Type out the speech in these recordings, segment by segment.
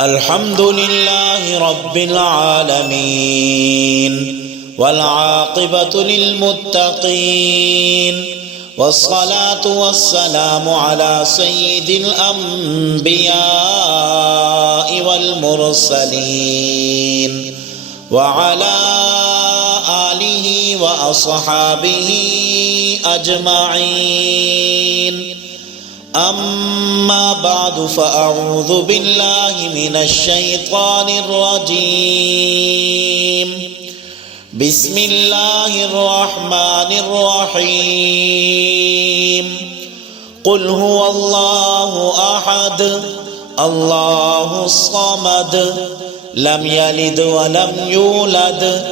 الحمد لله رب العالمين والعاقبة للمتقين والصلاة والسلام على سيد الأنبياء والمرسلين وعلى آله وأصحابه أجمعين. أما بعد فأعوذ بالله من الشيطان الرجيم. بسم الله الرحمن الرحيم. قل هو الله أحد الله الصمد لم يلد ولم يولد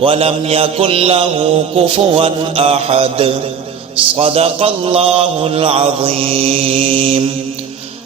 ولم يكن له كفوا أحد. صدق اللہ العظیم.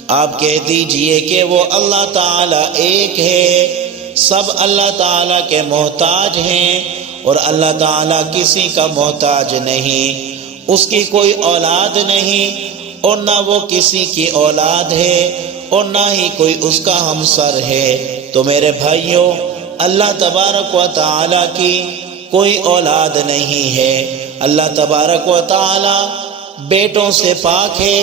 آپ کہہ دیجئے کہ وہ اللہ تعالیٰ ایک ہے، سب اللہ تعالیٰ کے محتاج ہیں اور اللہ تعالیٰ کسی کا محتاج نہیں. اس کی کوئی اولاد نہیں اور نہ وہ کسی کی اولاد ہے اور نہ ہی کوئی اس کا ہمسر ہے. تو میرے بھائیوں، اللہ تبارک و تعالیٰ کی کوئی اولاد نہیں ہے. اللہ تبارک و تعالی بیٹوں سے پاک ہے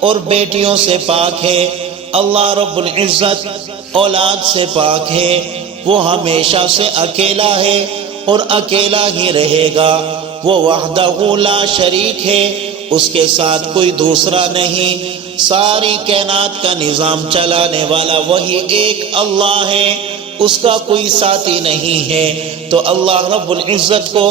اور بیٹیوں سے پاک ہے. اللہ رب العزت اولاد سے پاک ہے. وہ ہمیشہ سے اکیلا ہے اور اکیلا ہی رہے گا. وہ وحدہ لا شریک ہے، اس کے ساتھ کوئی دوسرا نہیں. ساری کائنات کا نظام چلانے والا وہی ایک اللہ ہے، اس کا کوئی ساتھی نہیں ہے. تو اللہ رب العزت کو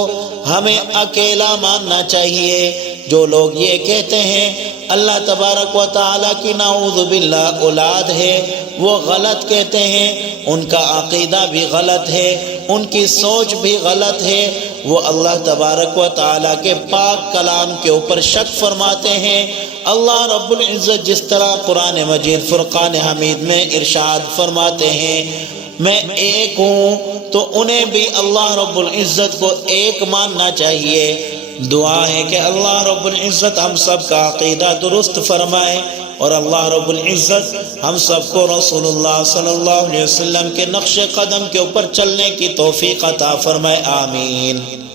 ہمیں اکیلا ماننا چاہیے. جو لوگ یہ کہتے ہیں اللہ تبارک و تعالیٰ کی نعوذ باللہ اولاد ہے، وہ غلط کہتے ہیں. ان کا عقیدہ بھی غلط ہے، ان کی سوچ بھی غلط ہے. وہ اللہ تبارک و تعالیٰ کے پاک کلام کے اوپر شک فرماتے ہیں. اللہ رب العزت جس طرح قرآن مجید فرقان حمید میں ارشاد فرماتے ہیں میں ایک ہوں، تو انہیں بھی اللہ رب العزت کو ایک ماننا چاہیے. دعا ہے کہ اللہ رب العزت ہم سب کا عقیدہ درست فرمائے اور اللہ رب العزت ہم سب کو رسول اللہ صلی اللہ علیہ وسلم کے نقش قدم کے اوپر چلنے کی توفیق عطا فرمائے. آمین.